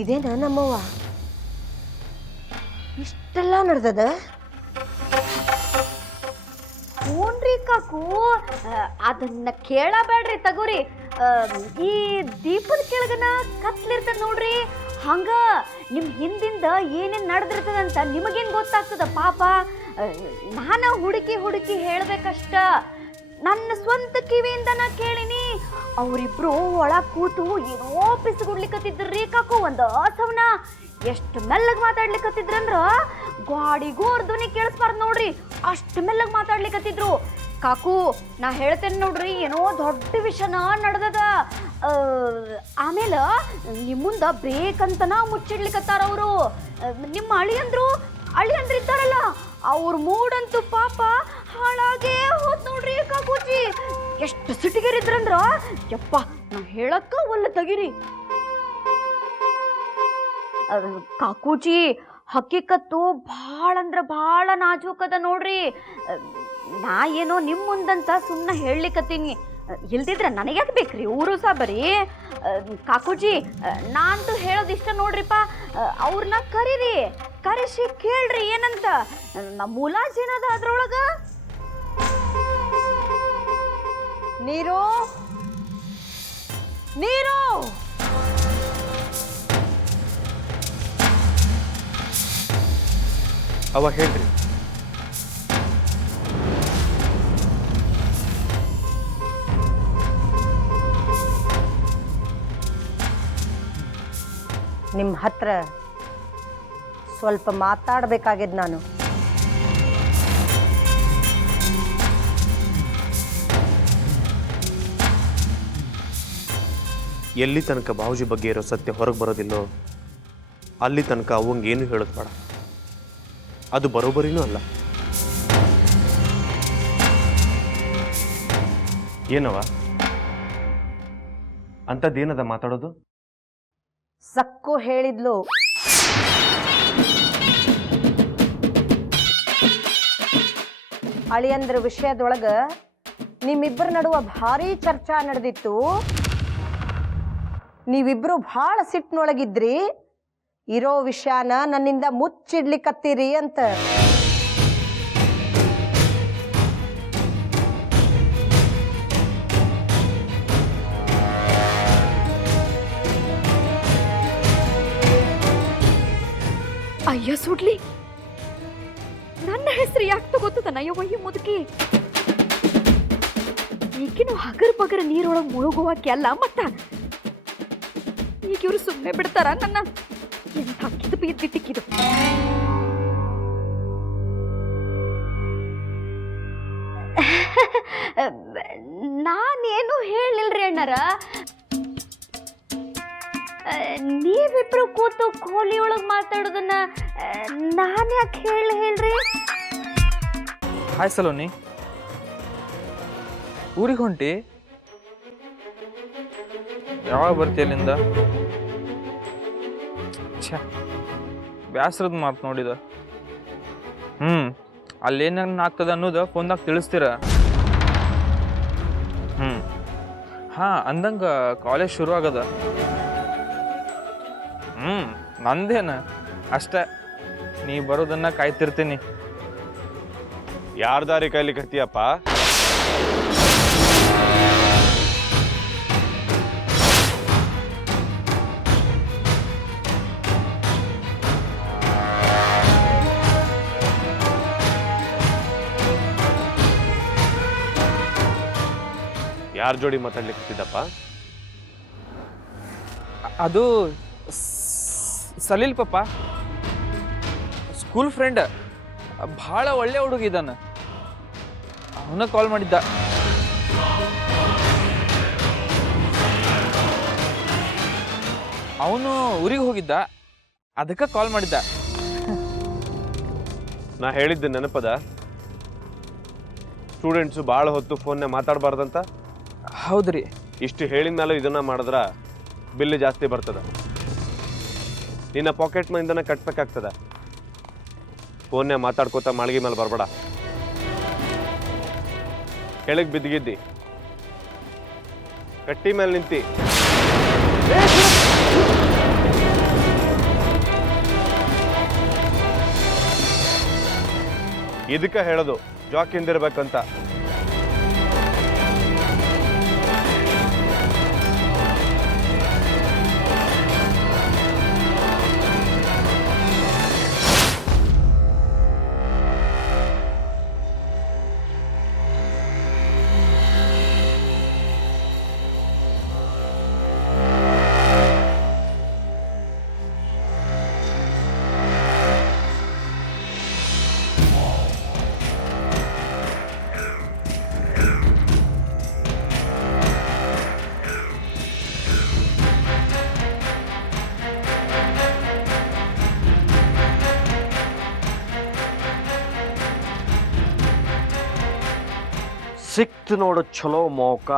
ಇದೇನ ನಮ್ಮವ್ವ ಇಷ್ಟೆಲ್ಲ ನಡೆದದ? ಹ್ಞೂನ್ರಿ ಕಾಕು, ಅದನ್ನ ಕೇಳಬೇಡ್ರಿ ತಗೋರಿ. ಈ ದೀಪದ ಕೆಳಗನ ಕತ್ಲಿರ್ತದ ನೋಡ್ರಿ, ಹಂಗ ನಿಮ್ಮ ಹಿಂದಿಂದ ಏನೇನು ನಡೆದಿರ್ತದಂತ ನಿಮಗೇನು ಗೊತ್ತಾಗ್ತದ ಪಾಪ. ನಾನು ಹುಡುಕಿ ಹುಡುಕಿ ಹೇಳ್ಬೇಕಷ್ಟ. ನನ್ನ ಸ್ವಂತ ಕಿವಿಯಿಂದ ನಾ ಕೇಳಿನಿ. ಅವರಿಬ್ರು ಒಳಗೆ ಕೂತು ಏನೋ ಪಿಸ್ಗುಡ್ಲಿಕ್ಕತ್ತಿದ್ರಿ ಕಾಕು. ಒಂದು ಸವನ ಎಷ್ಟು ಮೆಲ್ಲಗೆ ಮಾತಾಡ್ಲಿಕ್ಕತ್ತಿದ್ರಂದ್ರ ಗಾಡಿಗೂ ಅವ್ರ ಧ್ವನಿ ಕೇಳಿಸ್ಬಾರ್ದು ನೋಡ್ರಿ, ಅಷ್ಟು ಮೆಲ್ಲಗೆ ಮಾತಾಡ್ಲಿಕ್ಕತ್ತಿದ್ರು ಕಾಕು. ನಾ ಹೇಳ್ತೇನೆ ನೋಡ್ರಿ, ಏನೋ ದೊಡ್ಡ ವಿಷಯನ ನಡೆದದ. ಆಮೇಲೆ ನಿಮ್ಮ ಮುಂದೆ ಬೇಕಂತನ ಮುಚ್ಚಿಡ್ಲಿಕ್ಕತ್ತಾರ ಅವರು. ನಿಮ್ಮ ಅಳಿಯಂದ್ರು ಇದ್ದಾರಲ್ಲ, ಅವ್ರ ಮೂಡಂತೂ ಪಾಪ ಹಾಳಾಗೇ ಹೋತ್ ನೋಡ್ರಿ ಕಾಕೂಜಿ. ಎಷ್ಟು ಸಿಟಿಗೇರಿದ್ರಂದ್ರ ಯಪ್ಪ, ನಾ ಹೇಳಕ್ಕ ಒಲ್ಲ ತೆಗಿರಿ ಕಾಕೂಜಿ. ಹಕ್ಕಿಕತ್ತು ಭಾಳ ಅಂದ್ರೆ ಭಾಳ ನಾಜೂಕದ ನೋಡ್ರಿ. ನಾ ಏನೋ ನಿಮ್ಮ ಮುಂದಂತ ಸುಮ್ಮನೆ ಹೇಳಲಿಕ್ಕತ್ತೀನಿ, ಇಲ್ದಿದ್ರೆ ನನಗ್ಯಾಕೆ ಬೇಕ್ರಿ ಊರು ಸಹ ಬರೀ. ಕಾಕೂಜಿ, ನಾನಂತೂ ಹೇಳೋದಿಷ್ಟ ನೋಡ್ರಿಪ್ಪ, ಅವ್ರನ್ನ ಕರೆಸಿ ಕೇಳ್ರಿ ಏನಂತ. ನಮ್ಮ ಮುಲಾಜ್ ಏನದ ಅದ್ರೊಳಗ. ನೀರು ನೀರು ಅವ ಹೇಳ್ರಿ. ನಿಮ್ಮ ಹತ್ರ ಸ್ವಲ್ಪ ಮಾತಾಡ್ಬೇಕಾಗಿದ್ದು ನಾನು. ಎಲ್ಲಿ ತನಕ ಬಾವುಜಿ ಬಗ್ಗೆ ಇರೋ ಸತ್ಯ ಹೊರಗೆ ಬರೋದಿಲ್ಲೋ ಅಲ್ಲಿ ತನಕ ಅವಂಗೆ ಏನು ಹೇಳೋದು ಬೇಡ. ಅದು ಬರೋಬರಿನೂ ಅಲ್ಲ. ಏನವ ಅಂಥದ್ದೇನದ ಮಾತಾಡೋದು? ಸಕ್ಕು ಹೇಳಿದ್ಲು, ಅಳಿಯಂದ್ರ ವಿಷಯದೊಳಗ ನಿಮ್ಮಿಬ್ಬರ ನಡುವ ಭಾರಿ ಚರ್ಚಾ ನಡೆದಿತ್ತು. ನೀವಿಬ್ರು ಭಾಳ ಸಿಟ್ಟಿನೊಳಗಿದ್ರಿ, ಇರೋ ವಿಷಯನ ನನ್ನಿಂದ ಮುಚ್ಚಿಡ್ಲಿಕ್ಕತ್ತೀರಿ ಅಂತ. ಅಯ್ಯ ಸುಡ್ಲಿ, ನನ್ನ ಹೆಸರು ಯಾಕೆ ತಗೋತದ ನಯ್ಯವ್ವ ಮುದುಕಿ. ಈಗಿನ ಹಗರ್ ಬಗರ ನೀರೊಳಗೆ ಮುಳುಗುವಾಕೆ ಅಲ್ಲ ಮತ್ತ. ಈಗ ಇವ್ರು ಸುಮ್ಮನೆ ಬಿಡ್ತಾರ ನನ್ನ? ಎಂತ ಹಾಕಿದ್ದು ಬೀದ್ದಿಟ್ಟಿಕ್ಕಿದು. ನಾನೇನು ಹೇಳಿಲ್ರಿ ಅಣ್ಣಾರ. ನೀವಿಬ್ರು ಕೂತು ಕೋಲಿಯೊಳಗೆ ಮಾತಾಡೋದನ್ನ ನಾನು ಯಾಕೆ ಹೇಳ್ರಿ? ಹಾಯ್ ಸಲೋನಿ, ಊರಿಗೆ ಹೊಂಟಿ? ಯಾವಾಗ ಬರ್ತೀಯ ಅಲ್ಲಿಂದ? ಛೇ, ಬ್ಯಾಸ್ರದ ಮಾತು ನೋಡಿದ. ಅಲ್ಲೇನ ಆಗ್ತದ ಅನ್ನೋದು ಫೋನ್ದಾಗ ತಿಳಿಸ್ತೀರ? ಹಾಂ, ಅಂದಂಗ ಕಾಲೇಜ್ ಶುರು ಆಗದ. ನಂದೇನ ಅಷ್ಟೇ, ನೀ ಬರೋದನ್ನ ಕಾಯ್ತಿರ್ತೀನಿ. ಯಾರ ದಾರಿ ಕಾಯ್ಲಿಕ್ಕೆ ಹತ್ತೀಯಪ್ಪ? ಯಾರ ಜೋಡಿ ಮಾತಾಡ್ಲಿಕ್ಕೆ ಹತ್ತಿದ್ದಪ್ಪ? ಅದು ಸಲೀಲ್ ಪಪ್ಪ, ಸ್ಕೂಲ್ ಫ್ರೆಂಡ್, ಭಾಳ ಒಳ್ಳೆ ಹುಡುಗಿದ್ದಾನ. ಅವನ ಕಾಲ್ ಮಾಡಿದ್ದ. ಅವನು ಊರಿಗೆ ಹೋಗಿದ್ದ, ಅದಕ್ಕೆ ಕಾಲ್ ಮಾಡಿದ್ದ. ನಾ ಹೇಳಿದ್ದೆ ನೆನಪದ? ಸ್ಟೂಡೆಂಟ್ಸು ಭಾಳ ಹೊತ್ತು ಫೋನ್ನೇ ಮಾತಾಡಬಾರ್ದಂತ. ಹೌದ್ರಿ. ಇಷ್ಟು ಹೇಳಿದ ಮೇಲೆ ಇದನ್ನ ಮಾಡಿದ್ರ ಬಿಲ್ ಜಾಸ್ತಿ ಬರ್ತದ. ನಿನ್ನ ಪಾಕೆಟ್ ಮನಿಂದನ ಕಟ್ಬೇಕಾಗ್ತದ. ಫೋನ್ನೇ ಮಾತಾಡ್ಕೋತ ಮಾಳಿಗೆ ಮೇಲೆ ಬರಬೇಡ. ಕೆಳಗೆ ಬಿದ್ದಿಗಿದ್ದಿ, ಕಟ್ಟಿ ಮೇಲೆ ನಿಂತಿ. ಇದಕ್ಕೆ ಹೇಳೋದು ಜಾಕಿಂದಿರ್ಬೇಕಂತ. ಸಿಕ್ತು ನೋಡು ಚಲೋ ಮೌಕ.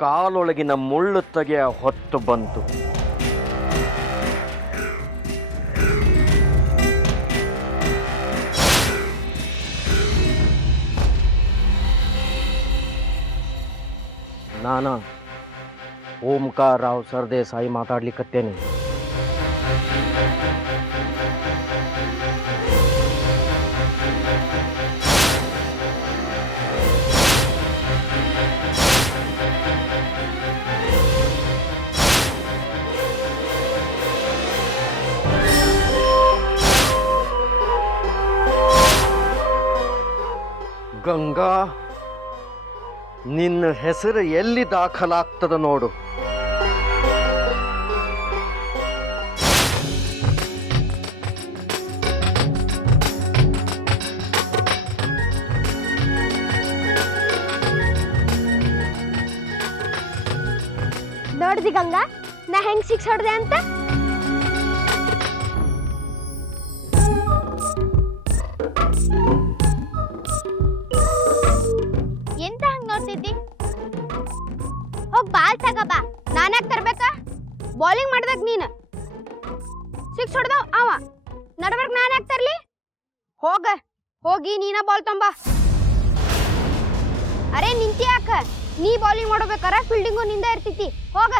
ಕಾಲೊಳಗಿನ ಮುಳ್ಳು ತೆಗೆಯ ಹೊತ್ತು ಬಂತು. ನಾನಾ ಓಂಕಾರ ರಾವ್ ಸರ್ದೇಸಾಯಿ ಮಾತಾಡ್ಲಿಕ್ಕತ್ತೇನೆ. ಗಂಗಾ, ನಿನ್ನ ಹೆಸರು ಎಲ್ಲಿ ದಾಖಲಾಗ್ತದ ನೋಡು. ನೋಡ್ದಿ ಗಂಗಾ, ನಾ ಹೆಂಗ್ ಸಿಕ್ಸ್ ಹೊಡ್ದೆ ಅಂತ. ಎಂತ ಹಂಗ್ ನೋಡ್ತಿದ್ದಿ? ಹೋಗ್ ಬಾಲ್ ತಗ ಬಾ. ನಾನ್ಯಾಕ್ ತರ್ಬೇಕಾ? ಬೌಲಿಂಗ್ ಮಾಡ್ದಾಗ ನೀನು ಸಿಕ್ಸ್ ಹೊಡ್ದವ್ ಅವ, ನಡ್ಬರ್ಕ್ ನಾನ್ ಯಾಕೆ ತರ್ಲಿ? ಹೋಗಿ ನೀನ ಬಾಲ್ ತೊಂಬ. ಅರೆ ನಿಂತಿ ಯಾಕ? ನೀ ಬೌಲಿಂಗ್ ಮಾಡಬೇಕಾರ ಫೀಲ್ಡಿಂಗು ನಿಂದ ಇರ್ತೈತಿ. ಹೋಗ.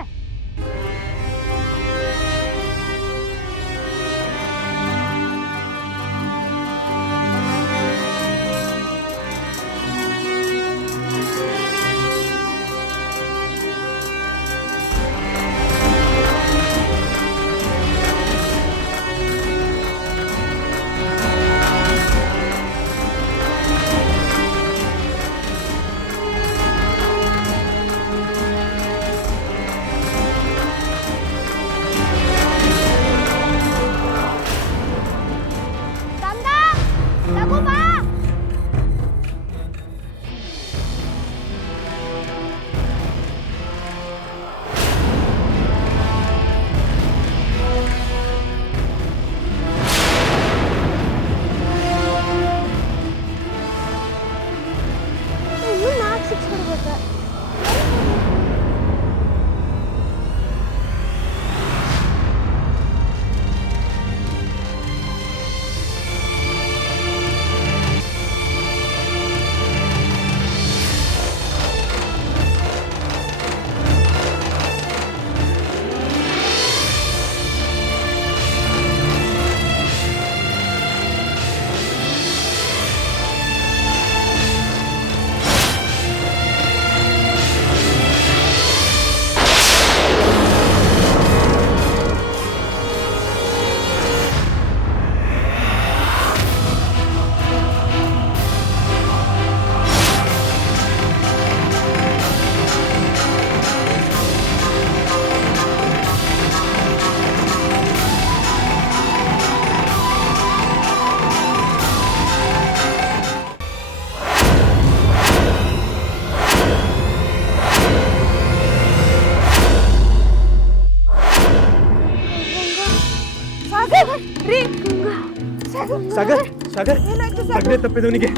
ಸಾಗರ್ ಸಾಗರ್ ತಪ್ಪಿದವನಿಗೆ